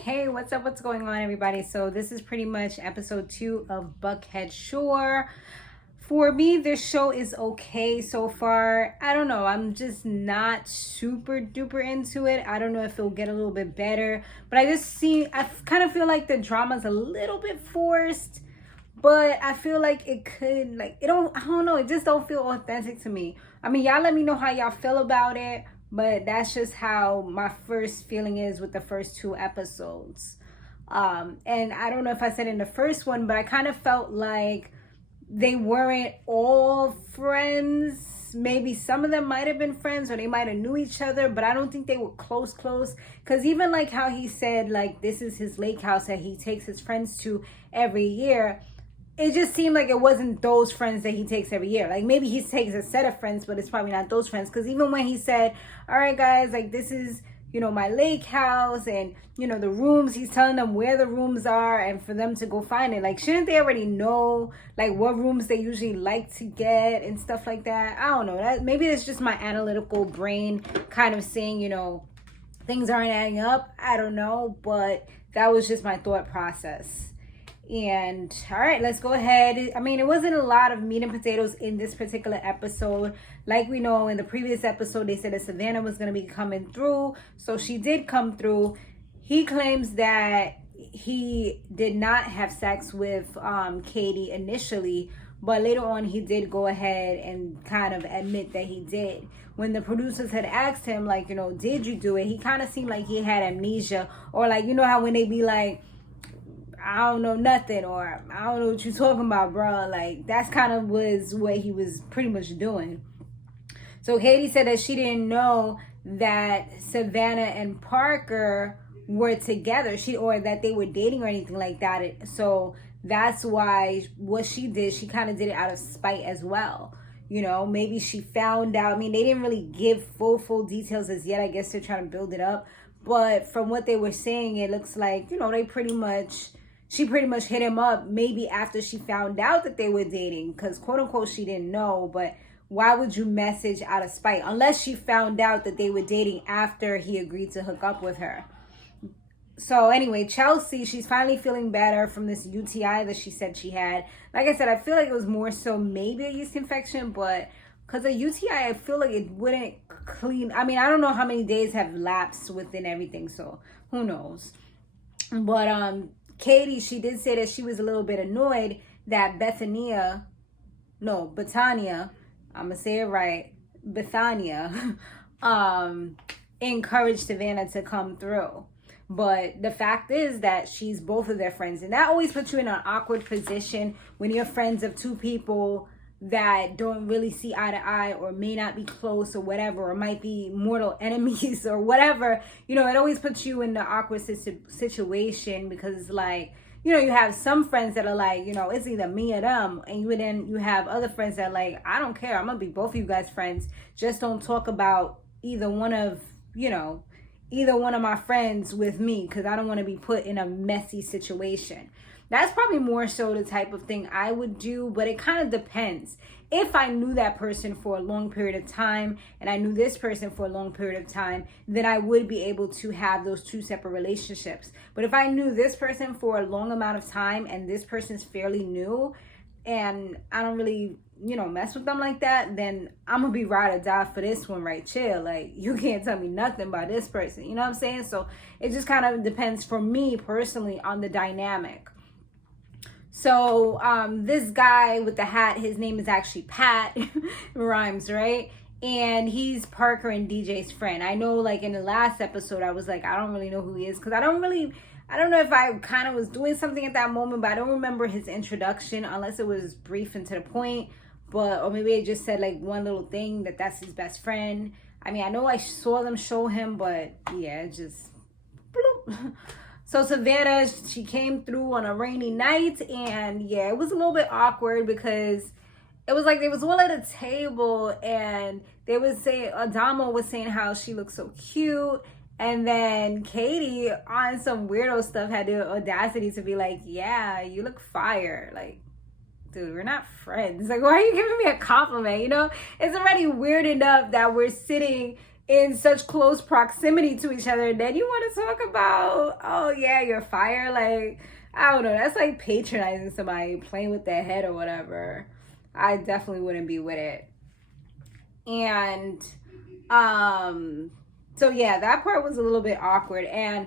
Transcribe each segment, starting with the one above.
Hey, what's up? What's going on, everybody? So this is pretty much episode 2 of Buckhead Shore. For me, this show is okay so far. I don't know. I'm just not super duper into it. I don't know if it'll get a little bit better, but I kind of feel like the drama's a little bit forced, but I feel like it could, like, I don't know. It just don't feel authentic to me. I mean, y'all let me know how y'all feel about it. But that's just how my first feeling is with the first 2 episodes. And I don't know if I said in the first one, but I kind of felt like they weren't all friends. Maybe some of them might have been friends or they might have knew each other, but I don't think they were close. Because even like how he said, like, this is his lake house that he takes his friends to every year. It just seemed like it wasn't those friends that he takes every year. Like, maybe he takes a set of friends, but it's probably not those friends. Because even when he said, all right, guys, like, this is, my lake house and, the rooms, he's telling them where the rooms are and for them to go find it. Like, shouldn't they already know, like, what rooms they usually like to get and stuff like that? I don't know. Maybe it's just my analytical brain kind of saying, things aren't adding up. I don't know. But that was just my thought process. And all right, let's go ahead. I mean, it wasn't a lot of meat and potatoes in this particular episode. Like we know in the previous episode, they said that Savannah was going to be coming through. So she did come through. He claims that he did not have sex with Katie initially, but later on he did go ahead and kind of admit that he did. When the producers had asked him, like, did you do it? He kind of seemed like he had amnesia, or like, how when they be like, I don't know nothing, or I don't know what you're talking about, bro. Like, that's kind of was what he was pretty much doing. So Katie said that she didn't know that Savannah and Parker were together, or that they were dating or anything like that. So that's why what she did, she kind of did it out of spite as well. Maybe she found out. I mean, they didn't really give full details as yet. I guess they're trying to build it up. But from what they were saying, it looks like, she pretty much hit him up maybe after she found out that they were dating, because quote unquote she didn't know. But why would you message out of spite unless she found out that they were dating after he agreed to hook up with her? So anyway, Chelsea, she's finally feeling better from this UTI that she said she had. Like I said, I feel like it was more so maybe a yeast infection, but because a UTI, I feel like it wouldn't clean. I mean, I don't know how many days have lapsed within everything, so who knows. But Katie, she did say that she was a little bit annoyed that Bethania, I'm going to say it right, Bethania, encouraged Savannah to come through. But the fact is that she's both of their friends. And that always puts you in an awkward position when you're friends of 2 people that don't really see eye to eye, or may not be close, or whatever, or might be mortal enemies or whatever. It always puts you in the awkward situation, because like, you have some friends that are like, it's either me or them, and you have other friends that are like, I don't care, I'm gonna be both of you guys friends, just don't talk about either one of my friends with me, because I don't want to be put in a messy situation. That's probably more so the type of thing I would do, but it kind of depends. If I knew that person for a long period of time, and I knew this person for a long period of time, then I would be able to have those 2 separate relationships. But if I knew this person for a long amount of time, and this person's fairly new, and I don't really, mess with them like that, then I'm gonna be ride or die for this one right here. Like, you can't tell me nothing about this person. You know what I'm saying? So it just kind of depends for me personally on the dynamic. So this guy with the hat, his name is actually Pat. Rhymes, right? And he's Parker and DJ's friend. I know, like, in the last episode, I was like, I don't really know who he is, because I don't know if I kind of was doing something at that moment, but I don't remember his introduction unless it was brief and to the point. Or maybe it just said like one little thing that's his best friend. I mean, I know I saw them show him, but yeah, it just bloop. So Savannah, she came through on a rainy night, and yeah, it was a little bit awkward, because it was like they was all at a table, and they would say, Adamo was saying how she looked so cute, and then Katie on some weirdo stuff had the audacity to be like, yeah, you look fire. Like, dude, we're not friends. Like, why are you giving me a compliment? It's already weird enough that we're sitting in such close proximity to each other. And then you want to talk about, oh yeah, you're fire. Like, I don't know. That's like patronizing somebody, playing with their head or whatever. I definitely wouldn't be with it. And so yeah, that part was a little bit awkward. And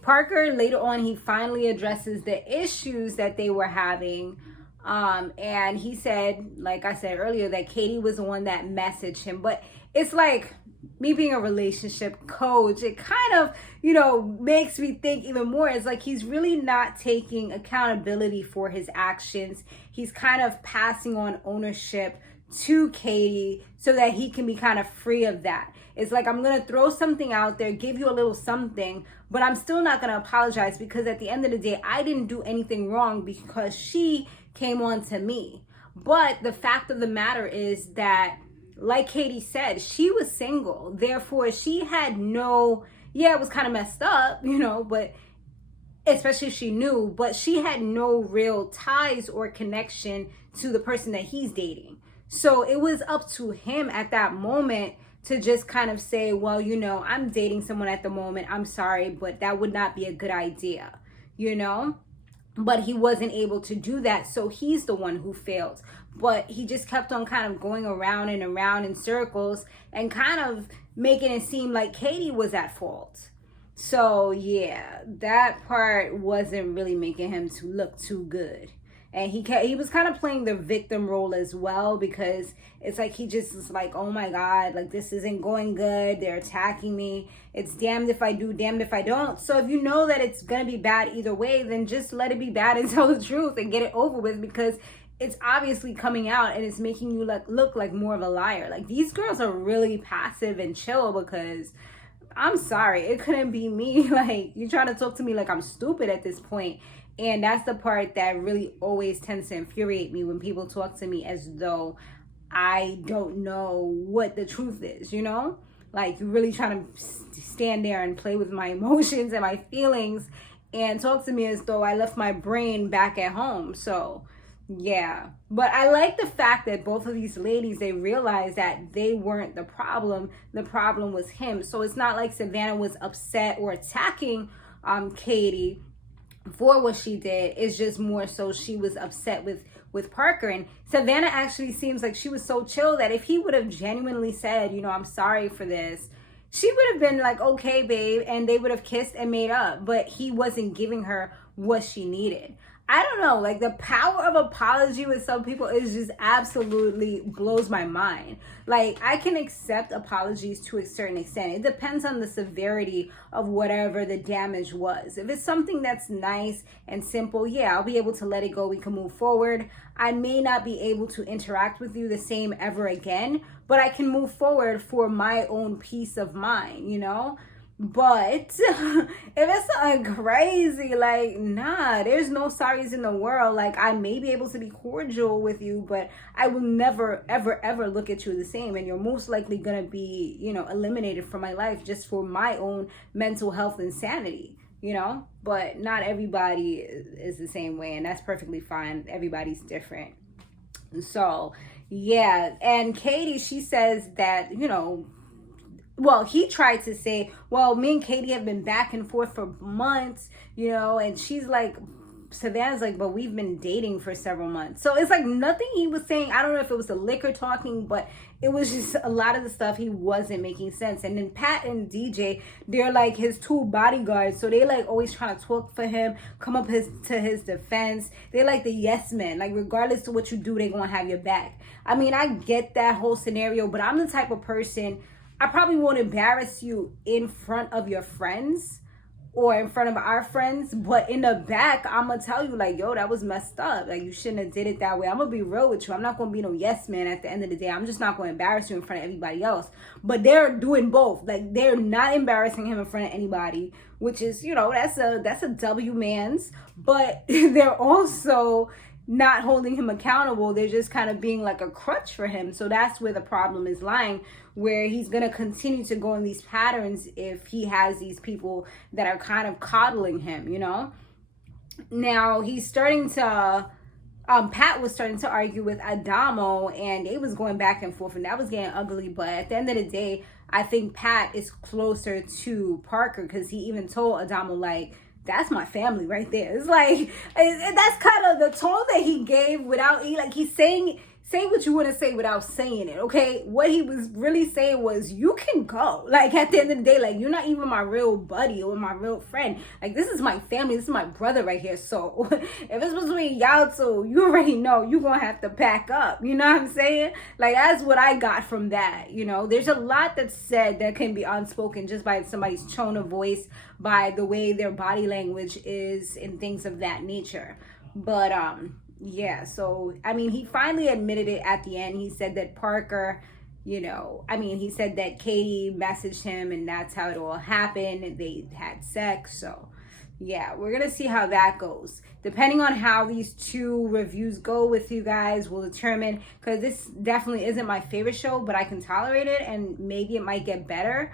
Parker later on, he finally addresses the issues that they were having. And he said, like I said earlier, that Katie was the one that messaged him. But it's like, me being a relationship coach, it kind of, makes me think even more. It's like he's really not taking accountability for his actions. He's kind of passing on ownership to Katie so that he can be kind of free of that. It's like, I'm going to throw something out there, give you a little something, but I'm still not going to apologize, because at the end of the day, I didn't do anything wrong because she came on to me. But the fact of the matter is that, like Katie said, she was single. Therefore, she had it was kind of messed up, but especially if she knew, but she had no real ties or connection to the person that he's dating. So it was up to him at that moment to just kind of say, well, I'm dating someone at the moment. I'm sorry, but that would not be a good idea, But he wasn't able to do that. So he's the one who failed. But he just kept on kind of going around and around in circles and kind of making it seem like Katie was at fault. So yeah, that part wasn't really making him to look too good. And he was kind of playing the victim role as well, because it's like he just is like, oh my God, like this isn't going good. They're attacking me. It's damned if I do, damned if I don't. So if you know that it's going to be bad either way, then just let it be bad and tell the truth and get it over with, because it's obviously coming out and it's making you look like more of a liar. Like, these girls are really passive and chill, because I'm sorry, it couldn't be me. Like, you're trying to talk to me like I'm stupid at this point. And that's the part that really always tends to infuriate me, when people talk to me as though I don't know what the truth is, Like, you're really trying to stand there and play with my emotions and my feelings and talk to me as though I left my brain back at home. So, yeah. But I like the fact that both of these ladies, they realized that they weren't the problem. The problem was him. So it's not like Savannah was upset or attacking Katie for what she did. It's just more so she was upset with Parker. And Savannah actually seems like she was so chill that if he would have genuinely said, I'm sorry for this, she would have been like, okay, babe, and they would have kissed and made up. But he wasn't giving her what she needed. I don't know, like, the power of apology with some people is just absolutely blows my mind. Like, I can accept apologies to a certain extent. It depends on the severity of whatever the damage was. If it's something that's nice and simple, yeah, I'll be able to let it go. We can move forward. I may not be able to interact with you the same ever again, but I can move forward for my own peace of mind, But if it's something crazy, like, nah, there's no sorries in the world. Like, I may be able to be cordial with you, but I will never, ever, ever look at you the same. And you're most likely going to be, eliminated from my life just for my own mental health and sanity, But not everybody is the same way, and that's perfectly fine. Everybody's different. So, yeah. And Katie, she says that, well, he tried to say, well, me and Katie have been back and forth for months, and she's like, Savannah's like, but we've been dating for several months. So it's like nothing he was saying. I don't know if it was the liquor talking, but it was just a lot of the stuff he wasn't making sense. And then Pat and DJ, they're like his two bodyguards. So they like always trying to talk for him, come up to his defense. They're like the yes men. Like, regardless of what you do, they're going to have your back. I mean, I get that whole scenario, but I'm the type of person, I probably won't embarrass you in front of your friends or in front of our friends, but in the back, I'm gonna tell you, like, yo, that was messed up. Like, you shouldn't have did it that way. I'm gonna be real with you. I'm not gonna be no yes man at the end of the day. I'm just not gonna embarrass you in front of everybody else. But they're doing both. Like, they're not embarrassing him in front of anybody, which is, that's a W man's, but they're also not holding him accountable. They're just kind of being like a crutch for him. So that's where the problem is lying, where he's going to continue to go in these patterns if he has these people that are kind of coddling him, Now he's starting to Pat was starting to argue with Adamo, and they was going back and forth, and that was getting ugly. But at the end of the day, I think Pat is closer to Parker, because he even told Adamo, like, that's my family right there. It's like, that's kind of the tone that he gave without, like, he's saying, say what you want to say without saying it, okay? What he was really saying was, you can go. Like, at the end of the day, like, you're not even my real buddy or my real friend. Like, this is my family. This is my brother right here. So, if it's between y'all two, you already know you're going to have to pack up. You know what I'm saying? Like, that's what I got from that, you know? There's a lot that's said that can be unspoken just by somebody's tone of voice, by the way their body language is, and things of that nature. But, yeah, so, I mean, he finally admitted it at the end. He said that Parker, you know, I mean, he said that Katie messaged him, and that's how it all happened, and they had sex. So, yeah, we're going to see how that goes. Depending on how these two reviews go with you guys will determine, because this definitely isn't my favorite show, but I can tolerate it, and maybe it might get better.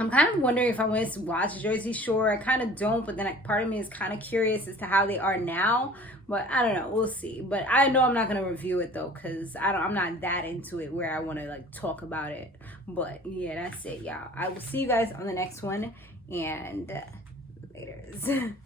I'm kind of wondering if I want to watch Jersey Shore. I kind of don't, but then part of me is kind of curious as to how they are now. But I don't know. We'll see. But I know I'm not going to review it, though, because I'm not that into it where I want to, like, talk about it. But, yeah, that's it, y'all. I will see you guys on the next one. And later.